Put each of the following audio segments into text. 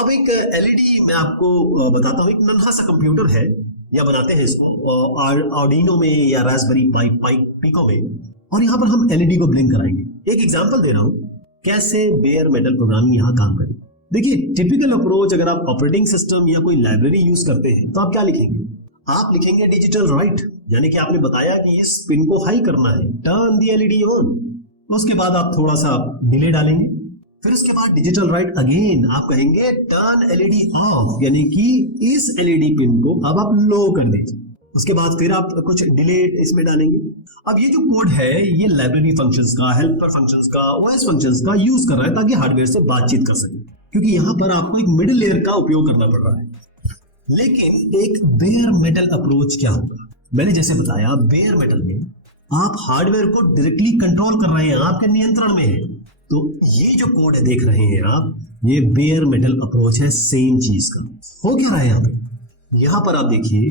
अब एक एलईडी मैं आपको बताता हूँ। एक नन्हा सा कंप्यूटर है, या बनाते हैं इसको आर्डिनो में या रास्पबेरी पाई पिको में, और यहाँ पर हम एलईडी को ब्लिंक कराएंगे। एक एग्जांपल दे रहा हूँ कैसे बेयर मेटल प्रोग्रामिंग यहाँ काम करे। देखिए, टिपिकल अप्रोच अगर आप ऑपरेटिंग सिस्टम या कोई लाइब्रेरी यूज करते हैं तो आप क्या लिखेंगे? आप लिखेंगे डिजिटल राइट, यानी कि आपने बताया कि इस पिन को हाई करना है, टर्न द एलईडी ऑन। उसके बाद आप थोड़ा सा डिले डालेंगे, फिर उसके बाद डिजिटल राइट अगेन आप कहेंगे टर्न एलईडी ऑफ, यानी कि इस एलईडी पिन को अब आप लो कर दीजिए। उसके बाद फिर आप कुछ डिले इसमें डालेंगे। अब ये जो कोड है ये लाइब्रेरी फंक्शंस का, हेल्पर फंक्शंस का, ओएस फंक्शंस का यूज कर रहा है ताकि हार्डवेयर से बातचीत कर सके, क्योंकि यहाँ पर आपको एक मिडिल लेयर का उपयोग करना पड़ रहा है। लेकिन एक बेयर मेटल अप्रोच क्या होगा? मैंने जैसे बताया, बेयर मेटल में आप हार्डवेयर को डायरेक्टली कंट्रोल कर रहे हैं, आपके नियंत्रण में है। तो ये जो कोड है देख रहे हैं आप, ये बेयर मेटल अप्रोच है सेम चीज का। हो क्या रहा है यहाँ पे? यहाँ पर आप देखिए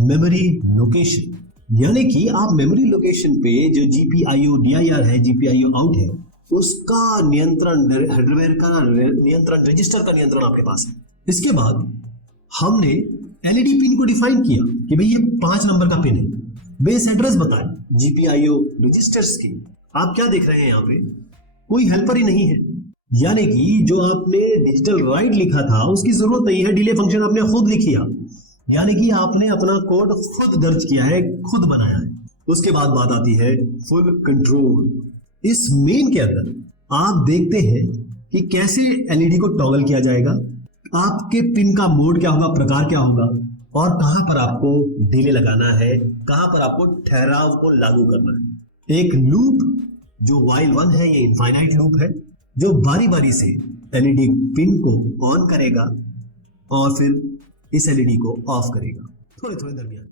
मेमोरी लोकेशन, यानी कि आप मेमोरी लोकेशन पे जो GPIO DIR है, GPIO आउट है, उसका नियंत्रण, हार्डवेयर का नियंत्रण, रजिस्टर का नियंत्रण आपके पास है। इसके बाद हमने एलईडी पिन को डिफाइन किया कि भाई ये 5 नंबर का पिन है, बेस एड्रेस बताए GPIO रजिस्टर्स की। आप क्या देख रहे हैं यहाँ पे? कोई हेल्पर ही नहीं है, यानी कि जो आपने डिजिटल राइट लिखा था उसकी जरूरत नहीं है, डिले फंक्शन आपने खुद लिखिया, यानी कि आपने अपना कोड खुद दर्ज किया है, खुद बनाया है। उसके बाद बात आती है फुल कंट्रोल। इस मेन के अंदर आप देखते हैं कि कैसे एलईडी को टॉगल किया जाएगा, आपके पिन का मोड क्या होगा, प्रकार क्या होगा, और कहां पर आपको डिले लगाना है, कहां पर आपको ठहराव को लागू करना है। एक लूप जो वाइल 1 है, ये इनफाइनाइट लूप है जो बारी बारी से एलईडी पिन को ऑन करेगा और फिर इस एलईडी को ऑफ करेगा थोड़े थोड़े दरमियान।